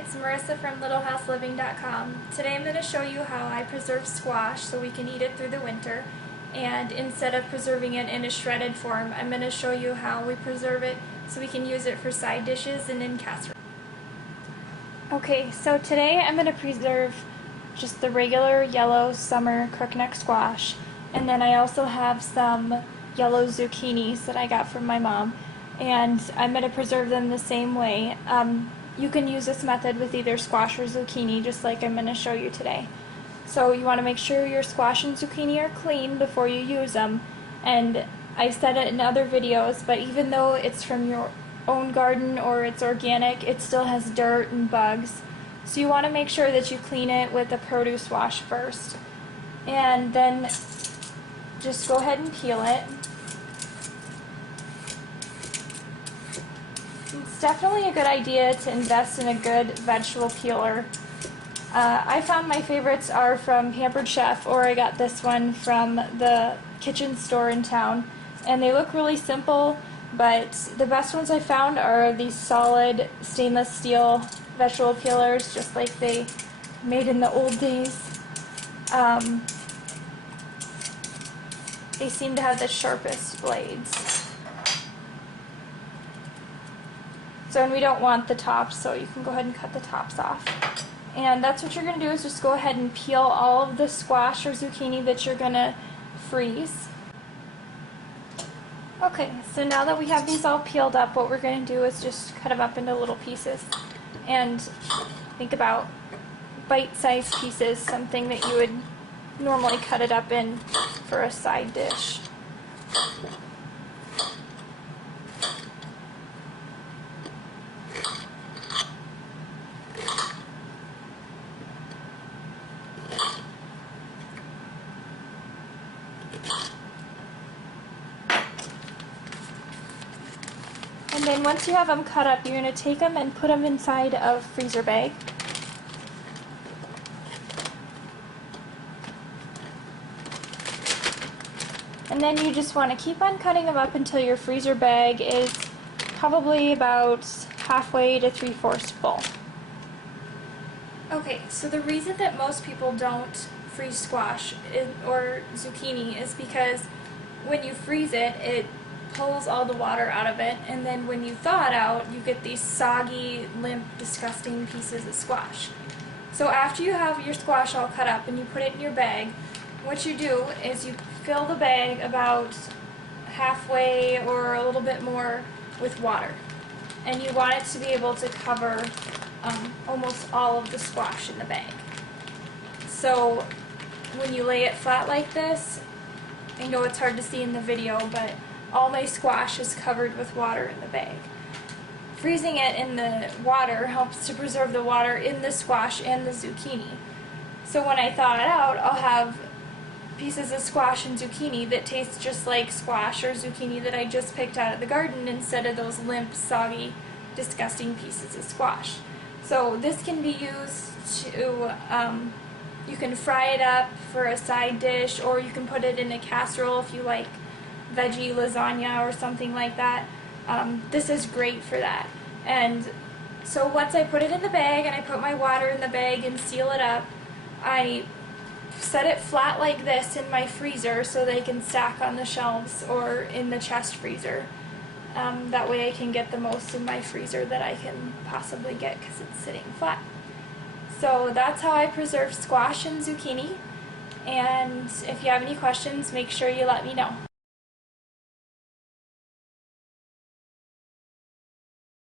it's Marissa from LittleHouseLiving.com. Today I'm going to show you how I preserve squash so we can eat it through the winter. And instead of preserving it in a shredded form, I'm going to show you how we preserve it so we can use it for side dishes and in casserole. Okay, so today I'm going to preserve just the regular yellow summer crookneck squash. And then I also have some yellow zucchinis that I got from my mom. And I'm going to preserve them the same way. You can use this method with either squash or zucchini, just like I'm going to show you today. So you want to make sure your squash and zucchini are clean before you use them. And I've said it in other videos, but even though it's from your own garden or it's organic, it still has dirt and bugs. So you want to make sure that you clean it with a produce wash first. And then just go ahead and peel it. It's definitely a good idea to invest in a good vegetable peeler. I found my favorites are from Pampered Chef, or I got this one from the kitchen store in town. And they look really simple, but the best ones I found are these solid stainless steel vegetable peelers, just like they made in the old days. They seem to have the sharpest blades. So, and we don't want the tops, so you can go ahead and cut the tops off. And that's what you're going to do, is just go ahead and peel all of the squash or zucchini that you're going to freeze. Okay, so now that we have these all peeled up, what we're going to do is just cut them up into little pieces. And think about bite-sized pieces, something that you would normally cut it up in for a side dish. And then once you have them cut up, you're going to take them and put them inside a freezer bag. And then you just want to keep on cutting them up until your freezer bag is probably about halfway to 3/4 full. Okay, so the reason that most people don't freeze squash or zucchini is because when you freeze it, it pulls all the water out of it, and then when you thaw it out, you get these soggy, limp, disgusting pieces of squash. So after you have your squash all cut up and you put it in your bag, what you do is you fill the bag about halfway or a little bit more with water. And you want it to be able to cover almost all of the squash in the bag. So when you lay it flat like this, I know it's hard to see in the video, but all my squash is covered with water in the bag. Freezing it in the water helps to preserve the water in the squash and the zucchini. So when I thaw it out, I'll have pieces of squash and zucchini that taste just like squash or zucchini that I just picked out of the garden, instead of those limp, soggy, disgusting pieces of squash. So this can be used to, you can fry it up for a side dish, or you can put it in a casserole if you like veggie lasagna or something like that. This is great for that. And so once I put it in the bag and I put my water in the bag and seal it up, I set it flat like this in my freezer so they can stack on the shelves or in the chest freezer. That way I can get the most in my freezer that I can possibly get because it's sitting flat. So that's how I preserve squash and zucchini. And if you have any questions, make sure you let me know.